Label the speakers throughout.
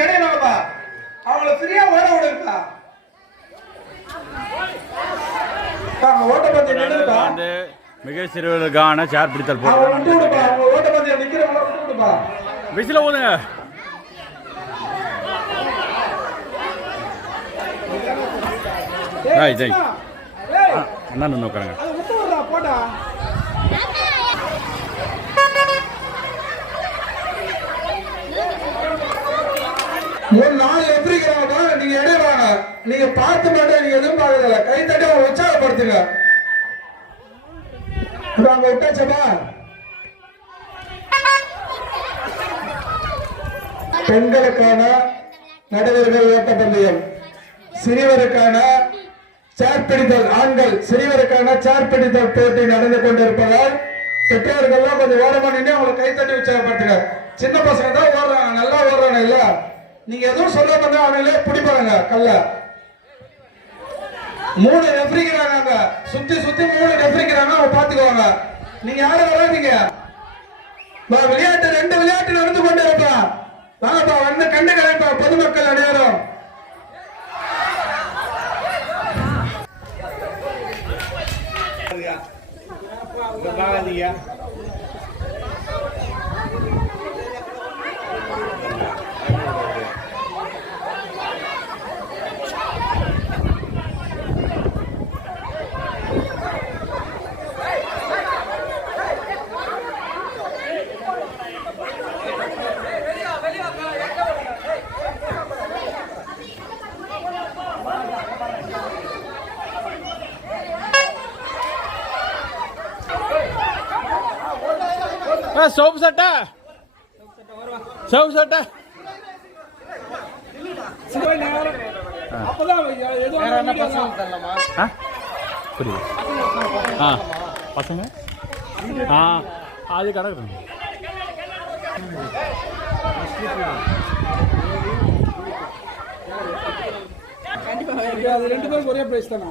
Speaker 1: இடையிலப்பா அவங்கள ஃப்ரீயா ஓட விடுங்கப்பா.
Speaker 2: மிக சிறுவர்களுக்கான சேர் பிடித்தல் விசில
Speaker 1: ஏய்,
Speaker 2: அண்ணா நின்று உட்காருங்க.
Speaker 1: ஒரு நாள் விடுறா நாலு நீங்க இடையே வாங்க நீங்க பார்த்து மட்டும் நீங்க எதுவும் பார்க்கறதில்ல. கை தட்டி அவங்க உற்சாகப்படுத்துங்க. அவங்க அங்க விட்டாச்சப்பா பெண்களுக்கான நடுவர்கள் ஓட்டப்பந்தயம் சிறுவருக்கான சேர் பிடித்தல் ஆண்கள் சிறுவருக்கான சேர் பிடித்தல் போட்டி நடந்து கொண்டிருப்பதால் பெற்றோர்கள்லாம் கொஞ்சம் ஓரமா நின்று அவங்களை கைத்தட்டி உற்சாகப்படுத்துங்க. சின்ன பசங்க தான் ஓடுறாங்க நல்லா ஓடுறாங்க இல்ல? நீங்க எதுவும் சொல்ல பண்ணா அவங்களே பிடிப்பாங்க கல்ல. மூணு ரெஃப்ரிக்கிறாங்க அங்க. சுத்தி சுத்தி மூணு ரெஃப்ரிக்கிறாங்க அவங்க பாத்துக்குவாங்க. நீங்க யாரும் வராதீங்க? விளையாட்டு ரெண்டு விளையாட்டு நடந்து கொண்டு இருப்பா. வாங்கப்பா வந்து கண்டு கலைப்பா பொதுமக்கள் அனைவரும்.
Speaker 2: சோப்பு சட்டை. சோப்பு சட்டை. ஆ புரியுது. ஆ பசங்க? ஆ அது கிடக்குறேன்
Speaker 1: அது ரெண்டு பேரும் ஒரே பிரைஸ் தான்.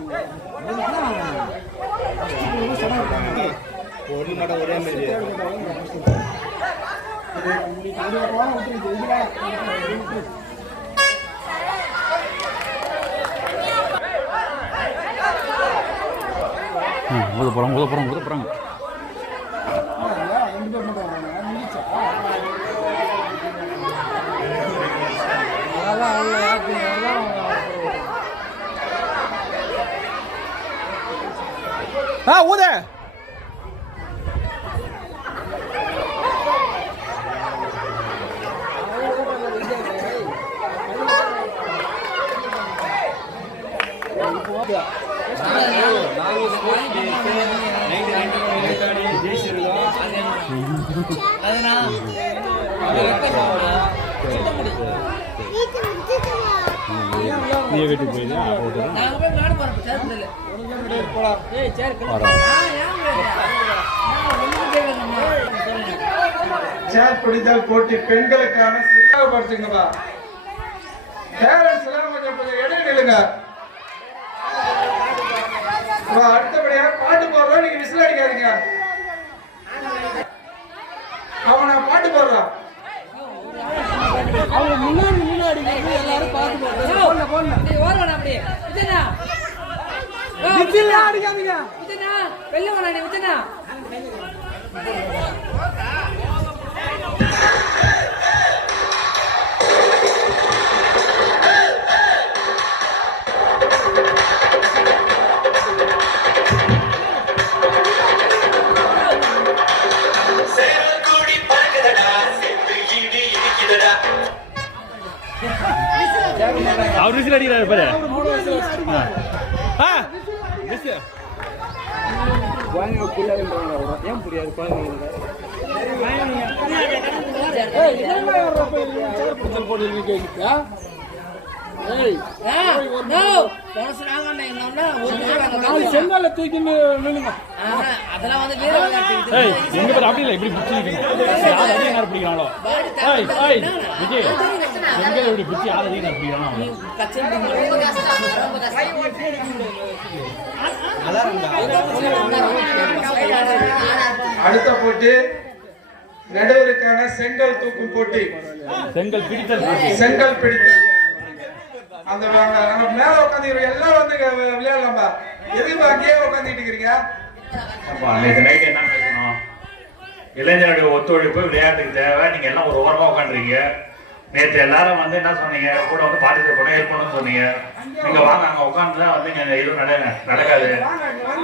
Speaker 2: ஊத ஊத போகிறாங்க
Speaker 1: பேர் மட்டும் முடிச்சா
Speaker 2: ஆ ஊத நீ வீட்டுக்கு போயிதா ஓட்டுதான்
Speaker 3: நாங்க போய் விளையாட போறோம் சேர் பிள்ளைல. ஏய், சேர் கிளம்பு.
Speaker 2: வரோம்.
Speaker 3: ஆ, ஏன் விளையாடுற? நான் ஒண்ணும் கேட்கலம்மா. சொல்லுங்க.
Speaker 1: சேர் பிடித்தல் போட்டி பெண்களுக்கான சிறப்படுத்துங்கப்பா பேரண்ட்ஸ் எல்லாம் கொஞ்சம் கொஞ்சம் இடையே நில்லுங்க அடுத்தபடியாக பாட்டு போடுறோம் நீங்க விசில் அடிக்காதீங்க அவனை பாட்டு போடுறான் அவங்க முன்னாடி முன்னாடி எல்லாரும்.
Speaker 3: ஓ,
Speaker 1: அடிக்காதீங்க.
Speaker 3: வெளில வாடா நீ, விஜயனா.
Speaker 2: அவர் விசில் அடிக்கிறாரு பாரு. ஆ. விசில்.
Speaker 3: வந்தோம், இங்க வந்தா ஒரு நிமிஷம் நாங்க விளையாடுவோம்.
Speaker 1: செங்கல்ல தூக்கின்னு நில்லுங்க
Speaker 3: அதெல்லாம் வந்து வீர விளையாட்டு.
Speaker 2: அப்படி இல்லை இப்படி யார் பிடிக்கிறாங்களோ விஜய். பிடிக்கிறானோ
Speaker 3: கச்சேரி பண்ணும்போது ரொம்ப கஷ்டம்.
Speaker 1: அடுத்த போட்டி நடுவருக்கான செங்கல் தூக்கும் போட்டி.
Speaker 4: செங்கல் பிடித்தல்
Speaker 1: செங்கல் பிடித்தல். அந்த மேல உட்காந்து எல்லாம் வந்து விளையாடலாம்பா. எதுக்கு அங்கேயே உட்காந்துட்டு இருக்கிறீங்க?
Speaker 5: என்ன பேசணும்? இளைஞருடைய ஒத்துழைப்பு விளையாட்டுக்கு தேவை. நீங்க எல்லாம் ஒரு ஓரமா உட்காந்துருக்கீங்க. நேத்து எல்லாரும் வந்து என்ன சொன்னீங்க? கூட வந்து பார்ட்டிசிபேட் பண்ண ஹெல்ப் பண்ணணும்னு சொன்னீங்க. நீங்க வாங்க அங்க உட்காந்து தான் வந்து இங்க எதுவும் நட நடக்காது.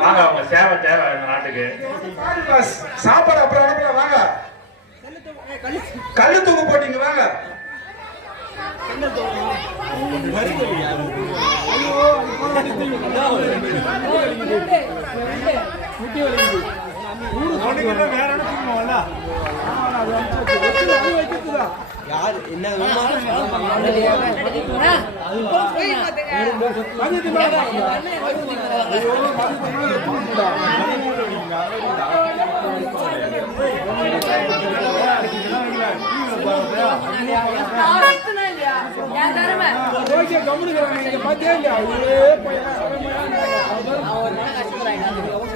Speaker 5: வாங்க அவங்க சேவை தேவை இந்த நாட்டுக்கு.
Speaker 1: சாப்பாடு அப்புறம் அனுப்பலாம் வாங்க. கல்லு தூக்கு போட்டீங்க வாங்க.
Speaker 3: யார் என்ன கவனிக்கிறாங்க நீங்க பாத்தே இல்லையா ஒரே பையன்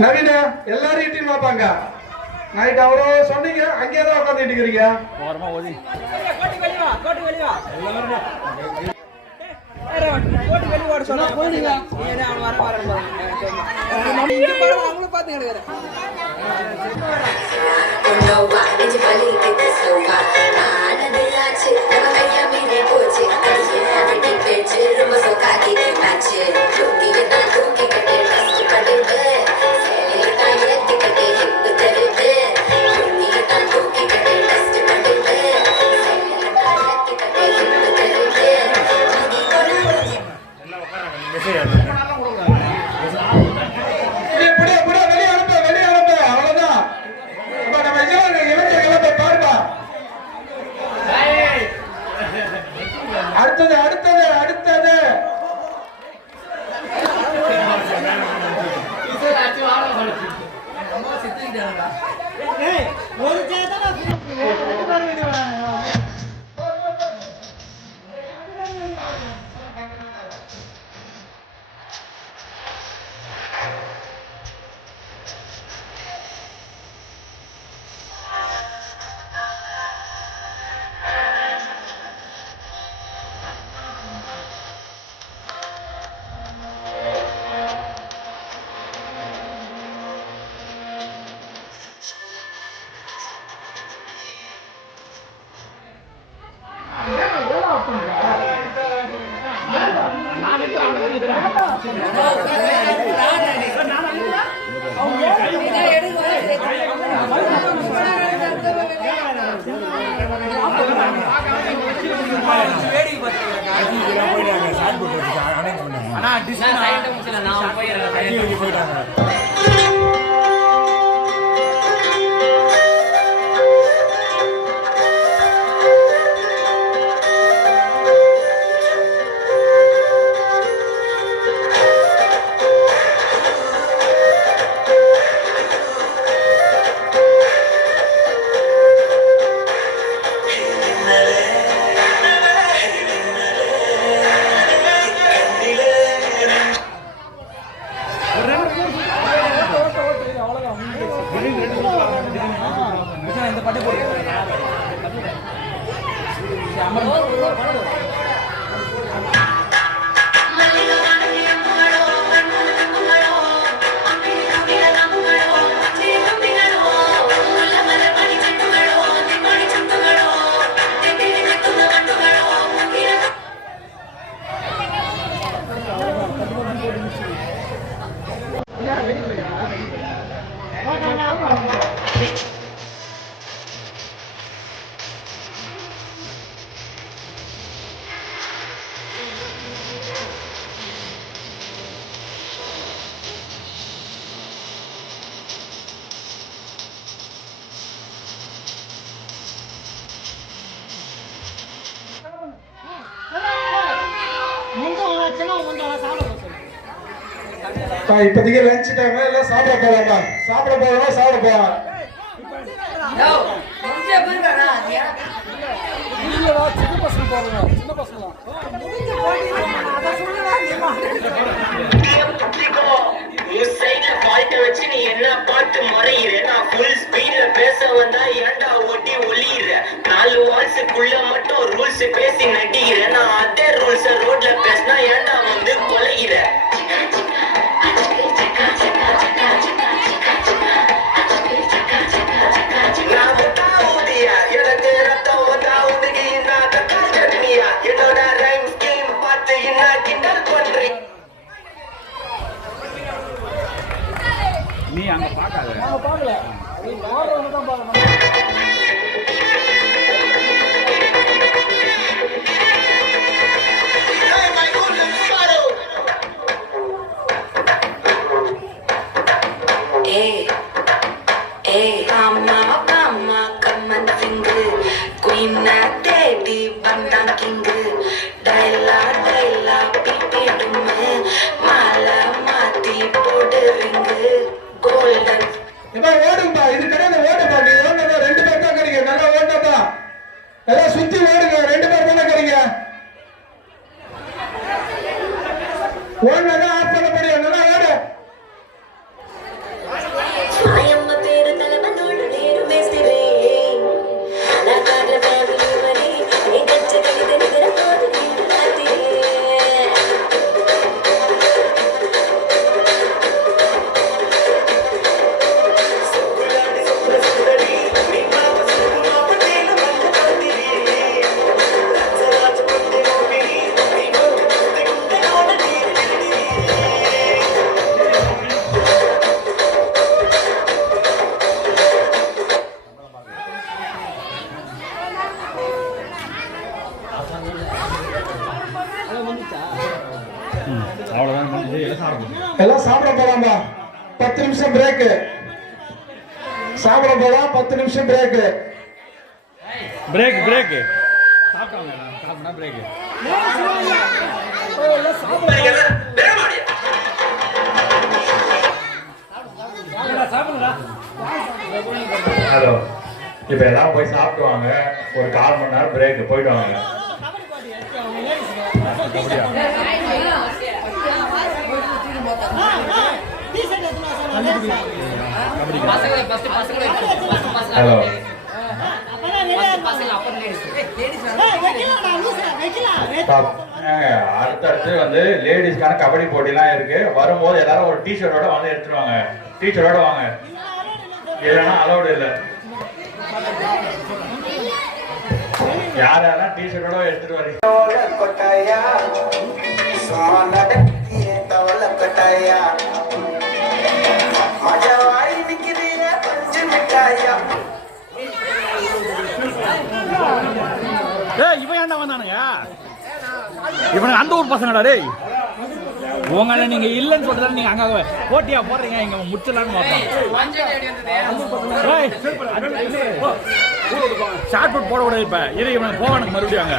Speaker 1: நவீன எல்லாரும் டீம் பார்ப்பாங்க நைட் அவ்வளோ சொன்னீங்க அங்கேயே தான் உட்காந்துட்டு இருக்கிறீங்க.
Speaker 4: ஓரமா
Speaker 3: ரொம்ப சொக்காக்கி மேட்ச்சு தூக்கி நான் தூக்கி கட்டே
Speaker 1: 没这样 போயிட்டாங்க. பட்டு போட்டு இப்போதைக்கு லஞ்ச் டைம் எல்லாம் சாப்பிட போகலாமா சாப்பிட போகலாமா சாப்பிட போகலாம்
Speaker 6: உன் சைடுல ஃபால்ட்ட வச்சு நீ என்ன பார்த்து முறையிற நான் ஃபுல் ஸ்பீட்ல பேச வந்தா ஏன்டா ஓட்டி ஒளியிற நாலு வால்ஸுக்குள்ள
Speaker 1: எல்லாம்
Speaker 2: எல்லாம்
Speaker 1: சாப்பிட போலாமா? பத்து நிமிஷம் பிரேக்கு சாப்பிட போலாம் பத்து நிமிஷம் பிரேக்கு
Speaker 2: பிரேக் பிரேக் சாப்பிட்டாங்க
Speaker 5: ஹலோ இப்போ எல்லாரும் போய் சாப்பிட்டு வாங்க ஒரு கால் மணி நேரம் பிரேக் போயிட்டு ஹலோ அடுத்தடுத்து வந்து லேடிஸ்க்கான கபடி போட்டிலாம் இருக்கு. வரும்போது எல்லாரும் ஒரு டிஷர்ட்டோட வந்து எடுத்துருவாங்க. டீச்சரோட வாங்க. இல்லைன்னா அலௌடு இல்லை. யார் யாரெல்லாம் டிஷர்ட்டோட எடுத்துட்டு வரீங்க
Speaker 2: ஏய் இவன் ஏன்டா வந்தானுங்க? இவனுங்க அந்த ஊர் பசங்கடா டேய். உங்களை நீங்க இல்லைன்னு சொல்றதால நீங்க அங்க போட்டியா போடுறீங்க இங்க முச்சலான்னு பார்ப்பாங்க ஷார்ட் புட் போடக்கூடாது இப்ப. இரு இவன் போவானுங்க மறுபடியும் அங்க.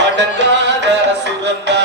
Speaker 6: அடங்காத சுரந்தா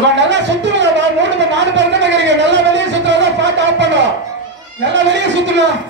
Speaker 1: இவன் நல்லா சுத்துவாங்க மூணு நாலு பேர் என்ன கேக்குறீங்க நல்லா வெளியே சுத்துறதா பாட்டு ஆஃப் பண்ணுவோம் நல்லா வெளியே சுத்தணும்